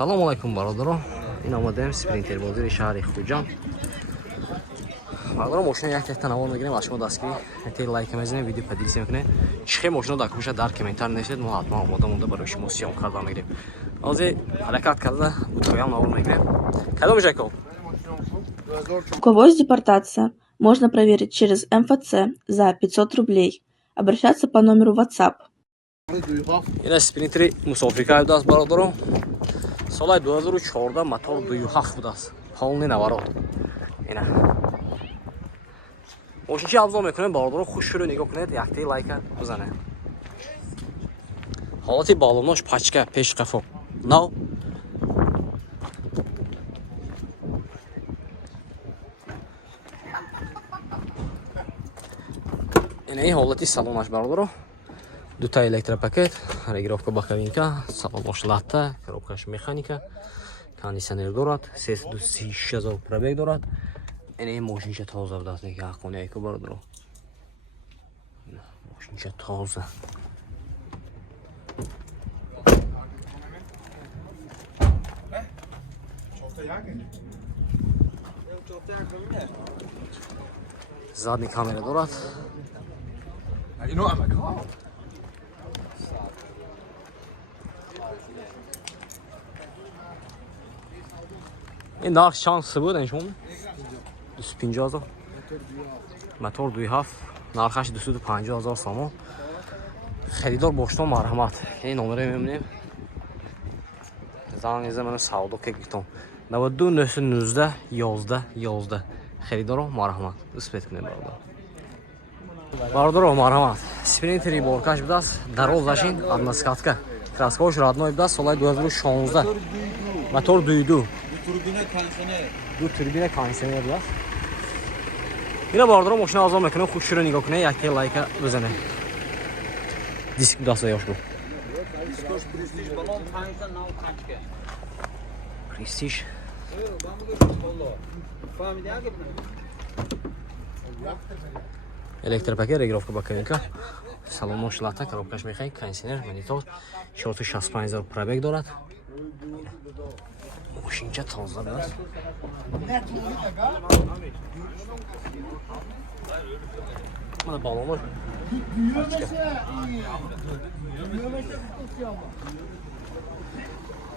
Assalomu alaykum barodaron. این آماده‌ام سپرینتر بازی شهر خوجان. barodaron ماشین یک تا نوار میگیریم از شما دستگیری تی لایک میزنید ویدیو پدیدیس میکنه چه ماشین رو دکوش در کامنتار نوشتید ما حتما آماده برای شما سیام کردن میگیریم از حرکت کرده بوتویام نوار میگیریم کدام جاکل У кого есть депортация, можно проверить через МФЦ за 500 рублей. Обращаться по номеру WhatsApp. این سپرینتر مسافرکای بود است barodaron سال 2014 موتور 27 بود است پالنی نوارات اینا ماشین چی افضل میکنه barodaron خوش رو نگاه کنید یک تی لایک بزنه حالتی بالوناش پچکه پیش قفا نو این حالتی салонаш barodaron دو تا электропакет регулировка боковинка салонаш латта коробкаш механика кондиционер дорад 336,000 пробег дорад این ماشینش تازه بود است که خونه که barodaron ماشینش تازه задний камера дорад این نرخ شانس بود انشون 250,000 موتور 27 نرخش 250,000 سوم خریدار باشتون مرحمت این نمره میمونیم زنگ منو سودا که گفتم 92 919 11 11 خریدار مرحمت اسپیت کنید barodaron مرحمت سپرینتری بارکش بود است دراز داشتین одна скатка краскош родной بود است سال 2016 موتور 22 دو توربین کانسیونر بود است اینا barodaron ماشین آزاد میکنه خوش رو نگاه کنه یک لایک بزنه دیسک بود است یاش بود پرستیژ электропакет регулировка боковинка салон шлата коробкаш механик кондиционер монитор 465,000 пробег дорад мошинча тоза аст мана балонор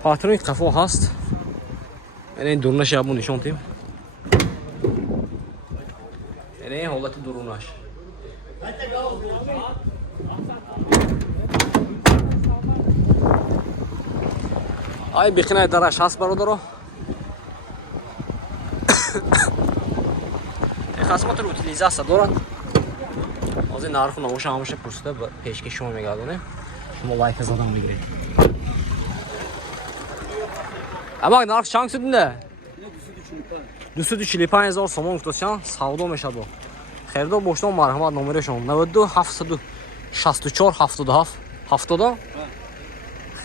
патрони қафо ҳаст ин дурнаши абу нишон тим این حالت درونش ای بخینه درش هست barodaron این خدمات رو утилизация دارد از این نرخ نمایش همیشه پرسیده پیشکش شما میگردونه شما لایک زدن میگیرید اما نرخ چند شده 245,000 сомон гуфтасиан савдо мешад бо херидор боштон марҳамат номерешон 92 764 77 70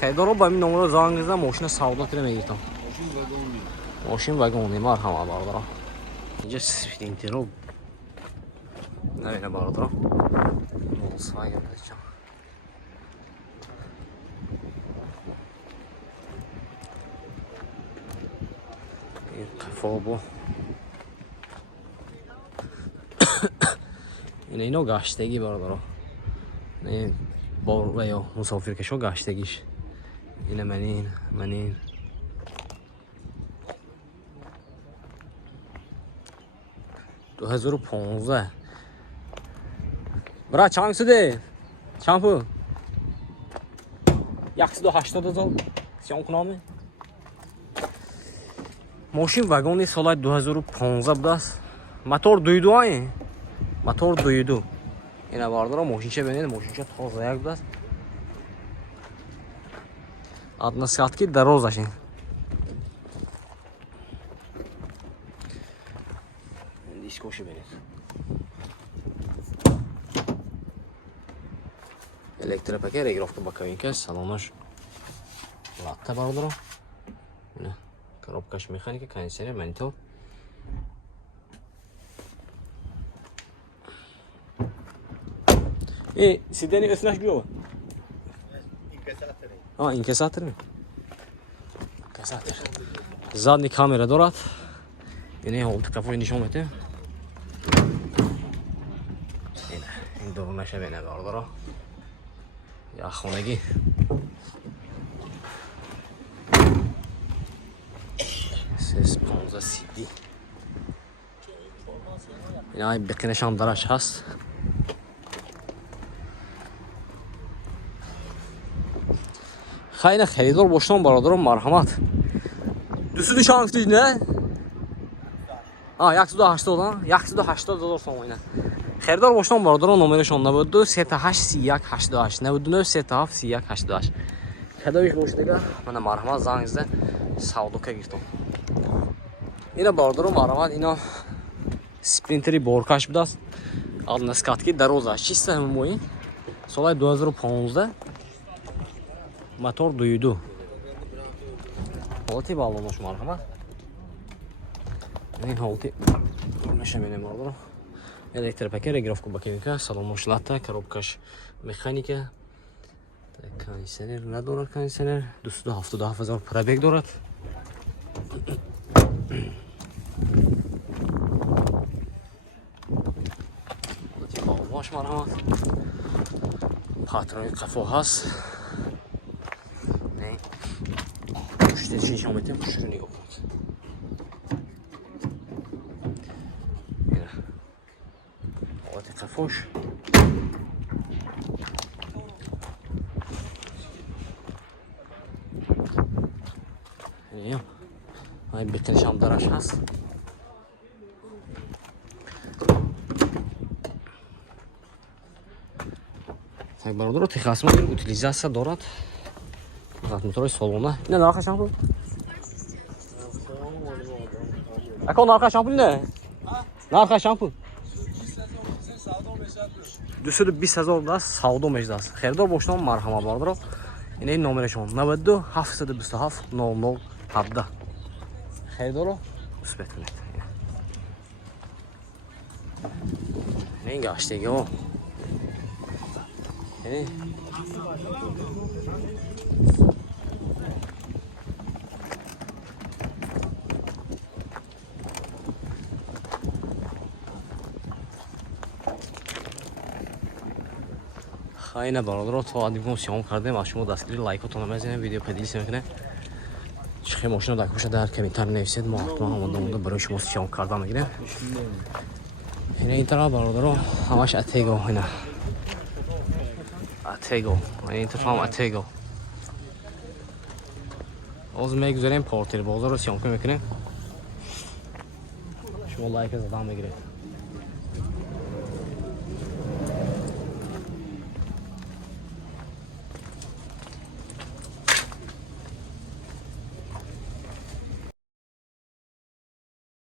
херидоро ба ин номеро занг зада мошина савдо кида мегиртам мошин вагони марҳамат barodaron инҷа сфинтеро набина barodaron Volkswagen قفابو اینا گشتگی barodaron این بار و یا مسافرکشا گشتگیش اینه منین 2015 برا چند شده چند پول 180,000 سیان کنامه ماشین وگونی سال 2015 بود است موتور 22 موتور 22 اینا barodaron ماشین چه ببینید ماشین چه تازه یک بود است одна скатки дороз дاشتین دیسکوش ببینید электропакет регулировка боковинка салонаш латта barodaron اینا коробкаш механика кондиционер монитор сиденье ötünaş biliyor mu? İnkesatör mi? касатр. Задний камера дорад. Ине ҳолати кафои нишон метем. این دور نشه بینه باردارا یا خونگی سیس 15 سیدی این های بقینش هم درش هست خیلی خریدار باشتم برادرم مرحمت دوستو شانگفتی نه؟ 180 180 сом айна. Херидор бошдам бародарон номерашон 92 38 31 88 99 37 31 88. Хадавиш боштага мана марҳамат занг зада савдока гиртам. Ина бародарон марҳамат ина спринтери боркаш будааст. Адна скатки дароза чиста моин. Соли 2015 мотор дуйду. Ҳолати балонош марҳамат. این حالتی میشه می‌بینیم بالا الکتریپاکر گرافیک باکیمیکا سالمون شلاته کروبکاش مکانیکه کانسنر نداره کانسنر 277,000 پرابگ دارد باش مرحمت پاترون قفو هست نه پشت چیش هم میتونیم پشت رو نگاه کنید قفوش اینیم های بکنش هم درش هست так бародар техасмон утилизация дорад мотори салона ина нархаш ҳам пул ако нархаш ҳам пул не нархаш ҳам пул 220,000 даст савдо мешудааст херидор бошдам марҳамат бародаро ина ин номерашон 92 727 00 17 херидоро успет кунед ин гаштегиҳо خیلی برادر تو آدم سیام کردیم از شما دستگیری لایکاتون هم بزنید ویدیو پدیلیس میکنه چه ماشین رو دکوش در کمیتر نویسید ما حتما همونده برای شما سیام کردن میگیریم این طرف برادر همش اتیگو اینا اتیگو این طرف هم اتیگو از میگذاریم پارتر بازار رو سیام کنیم میکنیم شما لایک زدن میگیرید